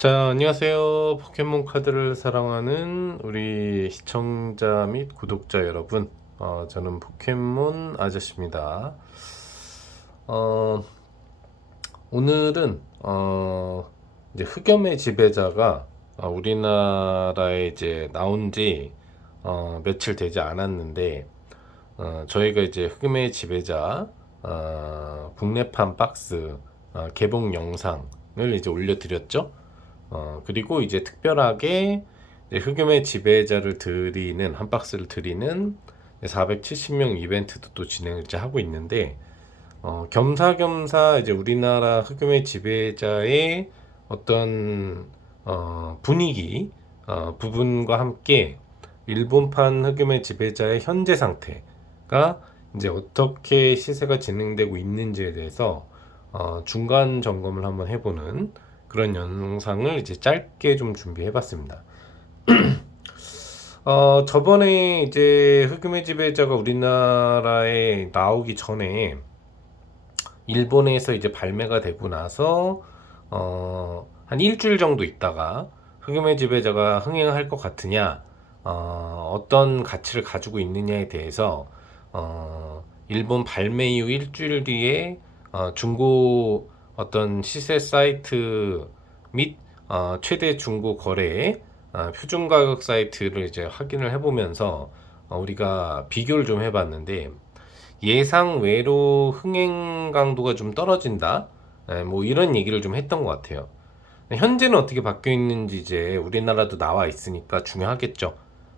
자, 안녕하세요. 포켓몬 카드를 사랑하는 우리 시청자 및 구독자 여러분. 저는 포켓몬 아저씨입니다. 어, 오늘은 이제 흑염의 지배자가 우리나라에 이제 나온 지 며칠 되지 않았는데, 저희가 이제 흑염의 지배자 국내판 박스 개봉 영상을 이제 올려드렸죠. 그리고 이제 특별하게 이제 흑염의 지배자를 드리는 한 박스를 드리는 470명 이벤트도 또 진행을 이제 하고 있는데, 겸사겸사 이제 우리나라 흑염의 지배자의 어떤 분위기 부분과 함께 일본판 흑염의 지배자의 현재 상태가 이제 어떻게 시세가 진행되고 있는지에 대해서 중간 점검을 한번 해보는 그런 영상을 이제 짧게 좀 준비해봤습니다. 저번에 이제 흑염의 지배자가 우리나라에 나오기 전에 일본에서 이제 발매가 되고 나서 한 일주일 정도 있다가 흑염의 지배자가 흥행할 것 같으냐, 어떤 가치를 가지고 있느냐에 대해서 일본 발매 이후 일주일 뒤에 중고 어떤 시세 사이트 및 최대 중고 거래 표준 가격 사이트를 이제 확인을 해보면서 우리가 비교를 좀 해봤는데, 예상 외로 흥행 강도가 좀 떨어진다, 뭐 이런 얘기를 좀 했던 것 같아요. 현재는 어떻게 바뀌어 있는지 이제 우리나라도 나와 있으니까 중요하겠죠.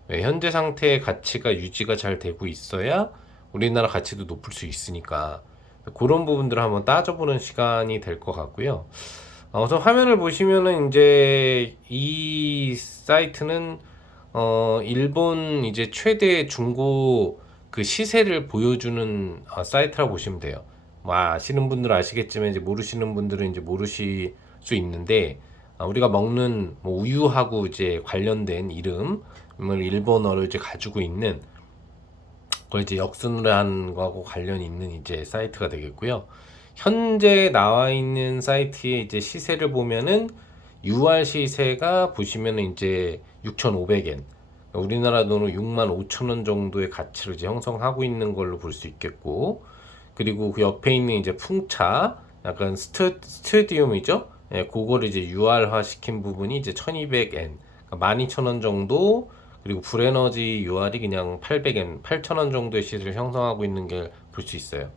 현재 상태의 가치가 유지가 잘 되고 있어야 우리나라 가치도 높을 수 있으니까 그런 부분들을 한번 따져보는 시간이 될 것 같고요. 우선 화면을 보시면은 이제 이 사이트는 일본 이제 최대 중고 그 시세를 보여주는 사이트라고 보시면 돼요. 뭐 아시는 분들은 아시겠지만 이제 모르시는 분들은 이제 모르실 수 있는데, 우리가 먹는 뭐 우유하고 이제 관련된 이름을 일본어로 이제 가지고 있는 그걸 이제 역순으로 한 거하고 관련이 있는 이제 사이트가 되겠고요. 현재 나와 있는 사이트의 이제 시세를 보면은 UR 시세가 보시면은 이제 6,500엔, 우리나라 돈으로 65,000원 정도의 가치를 이제 형성하고 있는 걸로 볼 수 있겠고, 그리고 그 옆에 있는 이제 풍차, 약간 스튜디움이죠. 예, 그거를 이제 UR화 시킨 부분이 이제 1200엔, 그러니까 12,000원 정도. 그리고 불에너지 UR이 그냥 800엔, 8,000원 정도의 시세를 형성하고 있는 게 볼 수 있어요.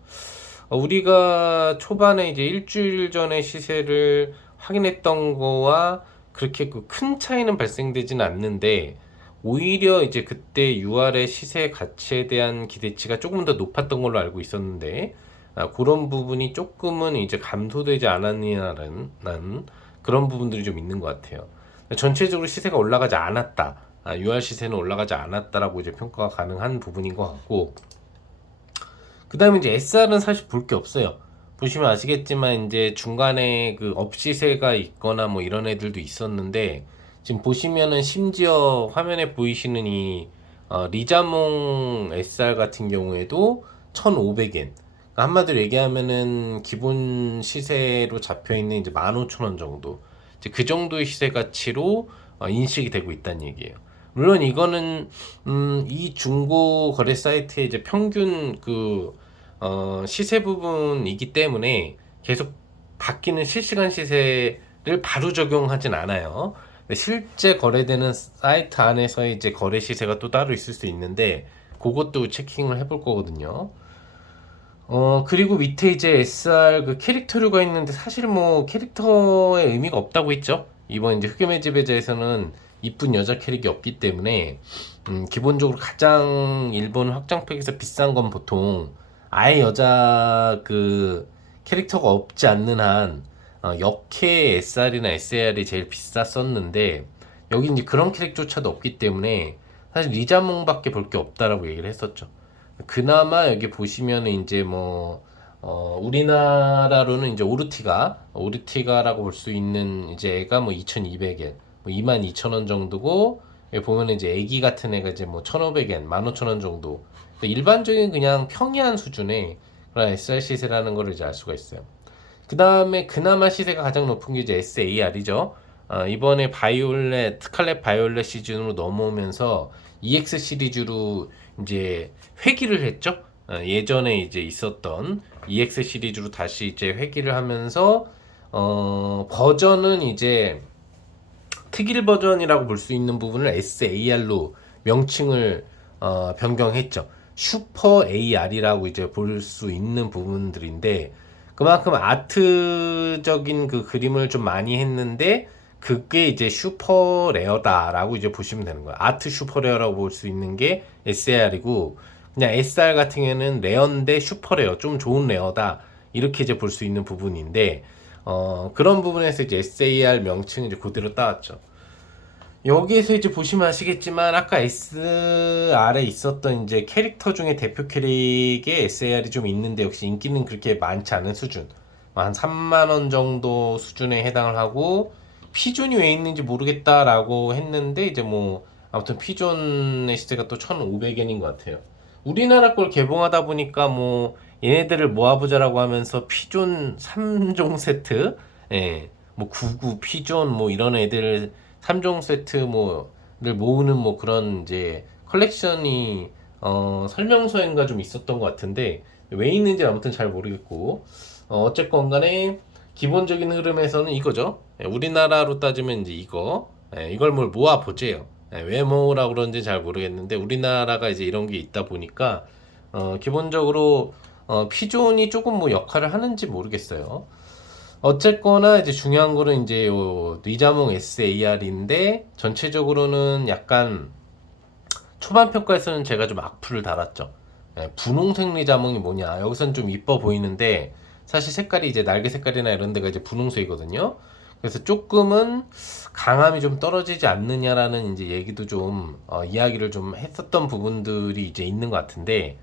우리가 초반에 이제 일주일 전에 시세를 확인했던 거와 그렇게 그 큰 차이는 발생되지는 않는데, 오히려 이제 그때 UR의 시세 가치에 대한 기대치가 조금 더 높았던 걸로 알고 있었는데, 그런 부분이 조금은 이제 감소되지 않았냐는 그런 부분들이 좀 있는 것 같아요. 전체적으로 시세가 올라가지 않았다, UR 시세는 올라가지 않았다라고 이제 평가가 가능한 부분인 것 같고, 그 다음에 이제 SR은 사실 볼 게 없어요. 보시면 아시겠지만 이제 중간에 그 업시세가 있거나 뭐 이런 애들도 있었는데, 지금 보시면은 심지어 화면에 보이시는 이 리자몽 SR 같은 경우에도 1,500엔. 그러니까 한마디로 얘기하면은 기본 시세로 잡혀 있는 이제 15,000원 정도. 이제 그 정도의 시세 가치로 인식이 되고 있다는 얘기예요. 물론 이거는 이 중고 거래 사이트의 이제 평균 그 시세 부분이기 때문에 계속 바뀌는 실시간 시세를 바로 적용하진 않아요. 근데 실제 거래되는 사이트 안에서의 이제 거래 시세가 또 따로 있을 수 있는데, 그것도 체킹을 해볼 거거든요. 그리고 밑에 이제 SR 그 캐릭터류가 있는데, 사실 뭐 캐릭터의 의미가 없다고 했죠. 이번 이제 흑염의 지배자에서는 이쁜 여자 캐릭이 없기 때문에, 기본적으로 가장 일본 확장팩에서 비싼 건 보통 아예 여자 그 캐릭터가 없지 않는 한 역캐 SR이나 SAR이 제일 비쌌었는데, 여기 이제 그런 캐릭조차도 없기 때문에 사실 리자몽밖에 볼 게 없다라고 얘기를 했었죠. 그나마 여기 보시면은 이제 뭐 우리나라로는 이제 오르티가라고 볼 수 있는 이제 애가 뭐 2,200엔, 뭐 22,000원 정도고, 여기 보면은 이제 애기 같은 애가 이제 뭐 1,500엔, 15,000원 정도. 일반적인 그냥 평이한 수준의 그런 SR 시세라는 거를 이제 알 수가 있어요. 그 다음에 그나마 시세가 가장 높은 게 이제 SAR이죠. 이번에 스칼렛 바이올렛 시즌으로 넘어오면서 EX 시리즈로 이제 회귀를 했죠. 예전에 이제 있었던 EX 시리즈로 다시 이제 회귀를 하면서 버전은 이제 특일 버전이라고 볼 수 있는 부분을 SAR로 명칭을 변경했죠. 슈퍼 AR이라고 이제 볼 수 있는 부분들인데 그만큼 아트적인 그 그림을 좀 많이 했는데 그게 이제 슈퍼 레어다라고 이제 보시면 되는 거예요. 아트 슈퍼 레어라고 볼 수 있는 게 SAR이고 그냥 SR 같은 경우에는 레어인데 슈퍼 레어, 좀 좋은 레어다 이렇게 이제 볼 수 있는 부분인데 그런 부분에서 이제 SAR 명칭을 이제 그대로 따왔죠. 여기에서 이제 보시면 아시겠지만 아까 SR에 있었던 이제 캐릭터 중에 대표 캐릭에 SAR이 좀 있는데 역시 인기는 그렇게 많지 않은 수준. 한 3만 원 정도 수준에 해당을 하고 피존이 왜 있는지 모르겠다라고 했는데 이제 뭐 아무튼 피존의 시세가 또 1,500엔인 것 같아요. 우리나라 걸 개봉하다 보니까 뭐 얘네들을 모아보자라고 하면서 피존 3종 세트, 예, 뭐 99 피존 뭐 이런 애들 3종 세트 뭐를 모으는 뭐 그런 이제 컬렉션이 설명서인가 좀 있었던 것 같은데 왜 있는지 아무튼 잘 모르겠고 어쨌건 간에 기본적인 흐름에서는 이거죠. 예, 우리나라로 따지면 이제 이걸 뭘 모아 보재요. 예, 왜 모으라고 그런지 잘 모르겠는데 우리나라가 이제 이런 게 있다 보니까 기본적으로 피존이 조금 뭐 역할을 하는지 모르겠어요. 어쨌거나 이제 중요한 거는 이제 요 리자몽 SAR인데 전체적으로는 약간 초반 평가에서는 제가 좀 악플을 달았죠. 예, 분홍색 리자몽이 뭐냐? 여기선 좀 이뻐 보이는데 사실 색깔이 이제 날개 색깔이나 이런 데가 이제 분홍색이거든요. 그래서 조금은 강함이 좀 떨어지지 않느냐라는 이제 얘기도 좀 이야기를 좀 했었던 부분들이 이제 있는 것 같은데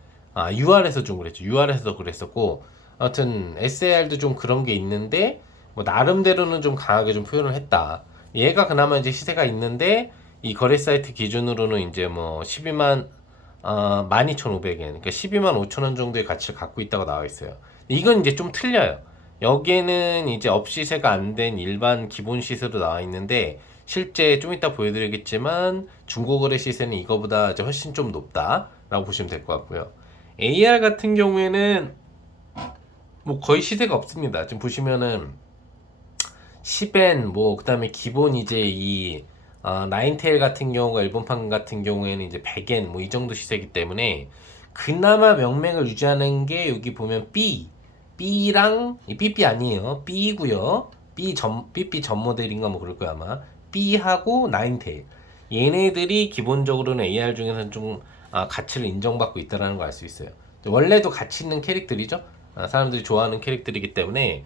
UR에서 좀 그랬죠. UR에서도 그랬었고 아무튼 SAR도 좀 그런 게 있는데 뭐 나름대로는 좀 강하게 좀 표현을 했다. 얘가 그나마 이제 시세가 있는데 이 거래 사이트 기준으로는 이제 뭐 12만 12,500엔 그러니까 12만 5천 원 정도의 가치를 갖고 있다고 나와 있어요. 이건 이제 좀 틀려요. 여기에는 이제 업시세가 안 된 일반 기본 시세로 나와 있는데 실제 좀 이따 보여드리겠지만 중고거래 시세는 이거보다 이제 훨씬 좀 높다라고 보시면 될 것 같고요. AR 같은 경우에는 뭐 거의 시세가 없습니다. 지금 보시면은 10엔 뭐 그다음에 기본 이제 이 나인테일 같은 경우가 일본판 같은 경우에는 이제 100엔 뭐 이 정도 시세이기 때문에 그나마 명맥을 유지하는 게 여기 보면 B랑 이 BB 아니에요. B고요. BB 전 모델인가 뭐 그럴 거야 아마. B하고 나인테일 얘네들이 기본적으로는 AR 중에서는 좀 가치를 인정받고 있다라는 걸 알 수 있어요. 원래도 가치 있는 캐릭들이죠. 사람들이 좋아하는 캐릭들이기 때문에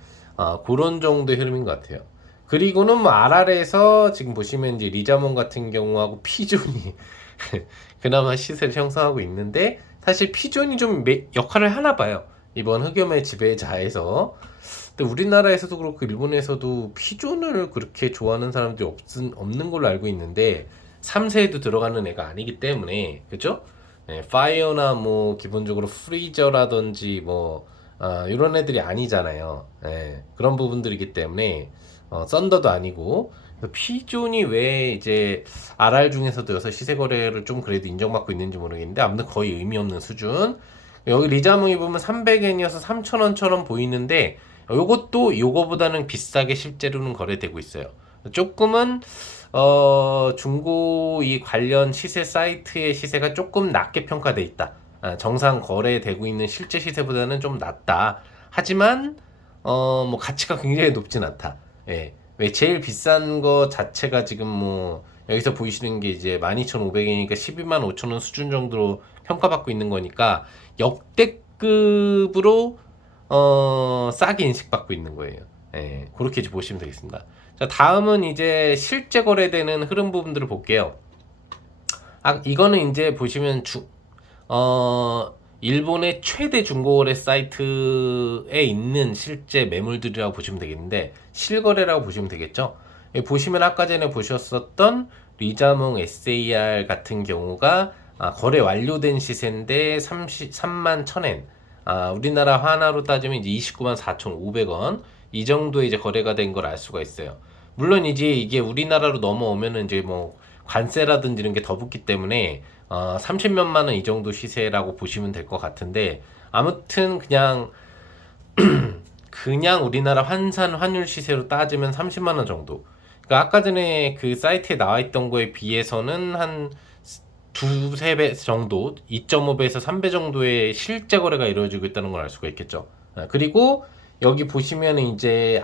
그런 정도의 흐름인 것 같아요. 그리고는 뭐 RR에서 지금 보시면 이제 리자몬 같은 경우하고 피존이 그나마 시세를 형성하고 있는데 사실 피존이 좀 역할을 하나 봐요. 이번 흑염의 지배자에서. 근데 우리나라에서도 그렇고 일본에서도 피존을 그렇게 좋아하는 사람들이 없는 걸로 알고 있는데 3세에도 들어가는 애가 아니기 때문에 그죠? 네, 파이어나 뭐 기본적으로 프리저라든지 뭐 이런 애들이 아니잖아요. 예, 그런 부분들이기 때문에 썬더도 아니고 피존이 왜 이제 RR 중에서도 여기서 시세 거래를 좀 그래도 인정받고 있는지 모르겠는데 아무튼 거의 의미 없는 수준. 여기 리자몽이 보면 300엔이어서 3,000원처럼 보이는데 요것도 요거보다는 비싸게 실제로는 거래되고 있어요. 조금은 중고 이 관련 시세 사이트의 시세가 조금 낮게 평가돼 있다. 정상 거래되고 있는 실제 시세보다는 좀 낮다. 하지만 뭐 가치가 굉장히 높진 않다. 예. 왜 제일 비싼 거 자체가 지금 뭐 여기서 보이시는 게 이제 12,500엔이니까 12만 5천 원 수준 정도로 평가받고 있는 거니까 역대급으로 싸게 인식받고 있는 거예요. 예. 그렇게 이제 보시면 되겠습니다. 자, 다음은 이제 실제 거래되는 흐름 부분들을 볼게요. 이거는 이제 보시면 일본의 최대 중고거래 사이트에 있는 실제 매물들이라고 보시면 되겠는데 실거래라고 보시면 되겠죠. 보시면 아까 전에 보셨었던 리자몽 SAR 같은 경우가 거래 완료된 시세인데 3만 1,000엔 우리나라 환화로 따지면 이제 29만 4,500원 이 정도에 이제 거래가 된 걸 알 수가 있어요. 물론 이제 이게 우리나라로 넘어오면은 이제 뭐 관세라든지 이런 게 더 붙기 때문에 30몇만 원 이 정도 시세라고 보시면 될 것 같은데, 아무튼 그냥 우리나라 환산 환율 시세로 따지면 30만 원 정도. 그러니까 아까 전에 그 사이트에 나와 있던 거에 비해서는 한 두세 배 정도, 2.5배에서 3배 정도의 실제 거래가 이루어지고 있다는 걸 알 수가 있겠죠. 그리고 여기 보시면은 이제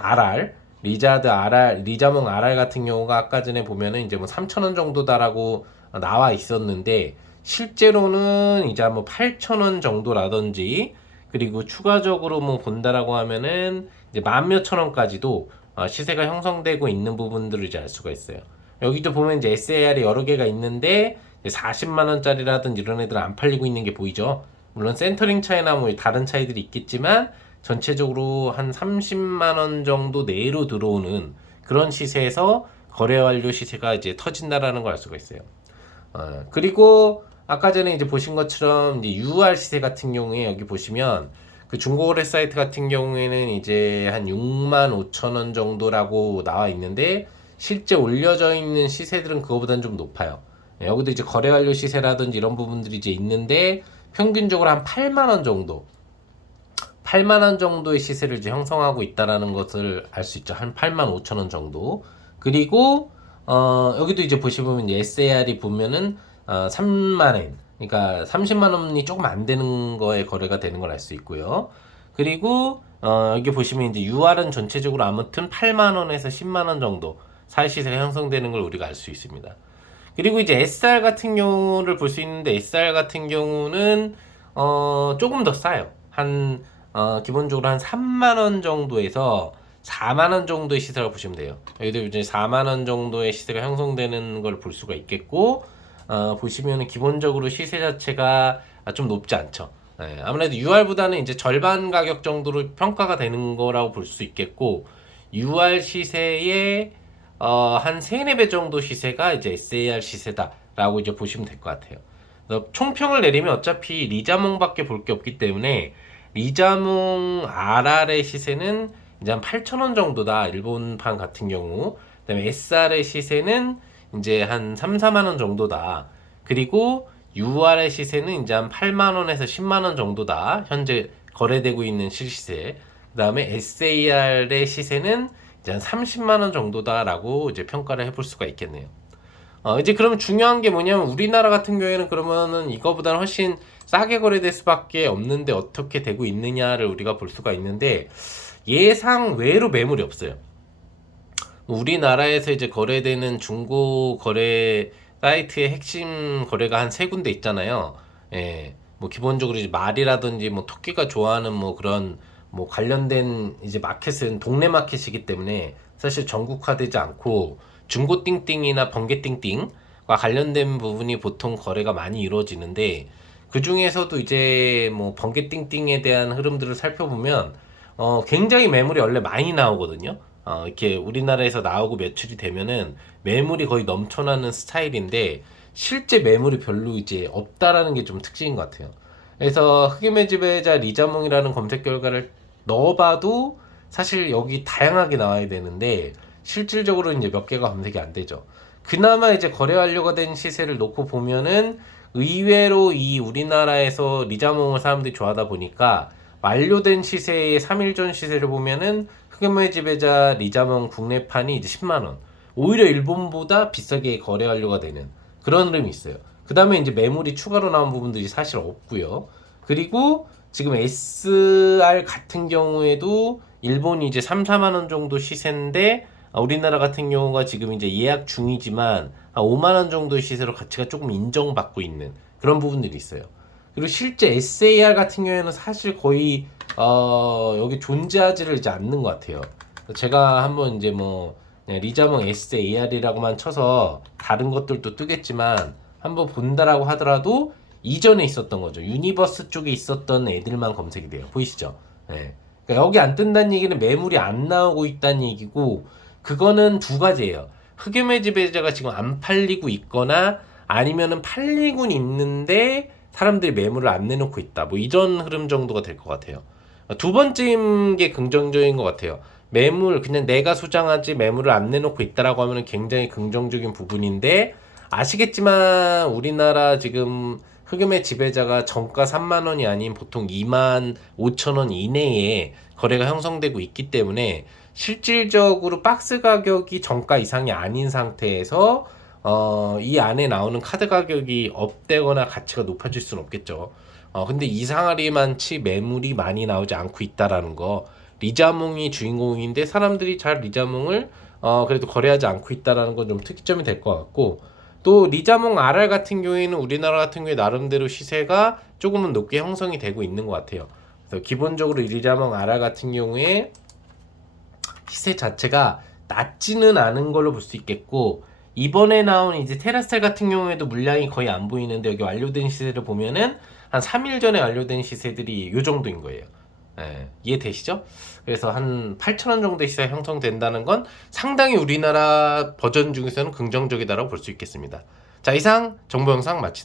리자몽 RR 같은 경우가 아까 전에 보면은 이제 뭐 3,000원 정도다라고 나와 있었는데, 실제로는 이제 뭐 8,000원 정도라든지, 그리고 추가적으로 뭐 본다라고 하면은 이제 만 몇천 원까지도 시세가 형성되고 있는 부분들을 이제 알 수가 있어요. 여기도 보면 이제 SAR이 여러 개가 있는데 40만 원짜리라든지 이런 애들은 안 팔리고 있는 게 보이죠. 물론 센터링 차이나 뭐 다른 차이들이 있겠지만 전체적으로 한 30만 원 정도 내로 들어오는 그런 시세에서 거래 완료 시세가 이제 터진다라는 걸 알 수가 있어요. 그리고 아까 전에 이제 보신 것처럼 이제 UR 시세 같은 경우에 여기 보시면 그 중고거래 사이트 같은 경우에는 이제 한 6만 5천 원 정도라고 나와 있는데, 실제 올려져 있는 시세들은 그거보다는 좀 높아요. 여기도 이제 거래 완료 시세라든지 이런 부분들이 이제 있는데, 평균적으로 한 8만 원 정도, 8만 원 정도의 시세를 이제 형성하고 있다라는 것을 알 수 있죠. 한 8만 5천 원 정도. 그리고 여기도 이제 보시면 SAR이 보면은 3만 엔, 그러니까 30만 원이 조금 안 되는 거에 거래가 되는 걸 알 수 있고요. 그리고 여기 보시면 이제 UR은 전체적으로 아무튼 8만 원에서 10만 원 정도 사이 시세가 형성되는 걸 우리가 알 수 있습니다. 그리고 이제 SR 같은 경우를 볼 수 있는데, SR 같은 경우는 조금 더 싸요. 기본적으로 한 3만 원 정도에서 4만 원 정도의 시세라고 보시면 돼요. 여기도 이제 4만 원 정도의 시세가 형성되는 걸 볼 수가 있겠고, 보시면은 기본적으로 시세 자체가 좀 높지 않죠. 아무래도 UR보다는 이제 절반 가격 정도로 평가가 되는 거라고 볼 수 있겠고, UR 시세의 한 3, 4배 정도 시세가 이제 SAR 시세다라고 이제 보시면 될 것 같아요. 그래서 총평을 내리면 어차피 리자몽밖에 볼 게 없기 때문에, 리자몽 RR의 시세는 이제 한 8,000원 정도다, 일본판 같은 경우. 그다음에 SR의 시세는 이제 한 3, 4만 원 정도다. 그리고 UR의 시세는 이제 한 8만 원에서 10만 원 정도다, 현재 거래되고 있는 실시세. 그다음에 SAR의 시세는 이제 한 30만 원 정도다라고 이제 평가를 해볼 수가 있겠네요. 이제 그러면 중요한 게 뭐냐면, 우리나라 같은 경우에는 그러면은 이거보다는 훨씬 싸게 거래될 수밖에 없는데 어떻게 되고 있느냐를 우리가 볼 수가 있는데, 예상 외로 매물이 없어요. 우리나라에서 이제 거래되는 중고 거래 사이트의 핵심 거래가 한 세 군데 있잖아요. 뭐 기본적으로 이제 말이라든지 뭐 토끼가 좋아하는 뭐 그런 뭐 관련된 이제 마켓은 동네 마켓이기 때문에 사실 전국화되지 않고, 중고 띵띵이나 번개 띵띵과 관련된 부분이 보통 거래가 많이 이루어지는데, 그 중에서도 이제 뭐 번개 띵띵에 대한 흐름들을 살펴보면 굉장히 매물이 원래 많이 나오거든요. 이렇게 우리나라에서 나오고 매출이 되면은 매물이 거의 넘쳐나는 스타일인데, 실제 매물이 별로 이제 없다라는 게 좀 특징인 것 같아요. 그래서 흑임의 지배자 리자몽이라는 검색 결과를 넣어봐도 사실 여기 다양하게 나와야 되는데, 실질적으로 이제 몇 개가 검색이 안 되죠. 그나마 이제 거래 완료가 된 시세를 놓고 보면은 의외로 이 우리나라에서 리자몽을 사람들이 좋아하다 보니까, 완료된 시세의 3일 전 시세를 보면은 흑염의 지배자 리자몽 국내판이 이제 10만 원, 오히려 일본보다 비싸게 거래 완료가 되는 그런 흐름이 있어요. 그 다음에 이제 매물이 추가로 나온 부분들이 사실 없고요. 그리고 지금 SR 같은 경우에도 일본이 이제 3, 4만 원 정도 시세인데, 우리나라 같은 경우가 지금 이제 예약 중이지만 한 5만 원 정도의 시세로 가치가 조금 인정받고 있는 그런 부분들이 있어요. 그리고 실제 SAR 같은 경우에는 사실 거의 여기 존재하지를 이제 않는 것 같아요. 제가 한번 이제 뭐 리자몽 SAR이라고만 쳐서 다른 것들도 뜨겠지만, 한번 본다라고 하더라도 이전에 있었던 거죠. 유니버스 쪽에 있었던 애들만 검색이 돼요. 보이시죠? 그러니까 여기 안 뜬다는 얘기는 매물이 안 나오고 있다는 얘기고, 그거는 두 가지예요. 흑염의 지배자가 지금 안 팔리고 있거나, 아니면은 팔리곤 있는데 사람들이 매물을 안 내놓고 있다, 뭐 이런 흐름 정도가 될 것 같아요. 두 번째인 게 긍정적인 것 같아요. 매물 그냥 내가 수장하지 매물을 안 내놓고 있다라고 하면 굉장히 긍정적인 부분인데, 아시겠지만 우리나라 지금 흑금의 지배자가 정가 3만 원이 아닌 보통 2만 5천 원 이내에 거래가 형성되고 있기 때문에 실질적으로 박스 가격이 정가 이상이 아닌 상태에서 이 안에 나오는 카드 가격이 업되거나 가치가 높아질 수는 없겠죠. 근데 이상하리만치 매물이 많이 나오지 않고 있다라는 거, 리자몽이 주인공인데 사람들이 잘 리자몽을 그래도 거래하지 않고 있다라는 건 좀 특이점이 될 것 같고, 또 리자몽 RR 같은 경우에는 우리나라 같은 경우에 나름대로 시세가 조금은 높게 형성이 되고 있는 것 같아요. 그래서 기본적으로 이 리자몽 RR 같은 경우에 시세 자체가 낮지는 않은 걸로 볼 수 있겠고, 이번에 나온 이제 테라셀 같은 경우에도 물량이 거의 안 보이는데, 여기 완료된 시세를 보면은 한 3일 전에 완료된 시세들이 요 정도인 거예요. 예, 이해되시죠? 그래서 한 8,000원 정도의 시세가 형성된다는 건 상당히 우리나라 버전 중에서는 긍정적이다라고 볼 수 있겠습니다. 자, 이상 정보 영상 마치겠습니다.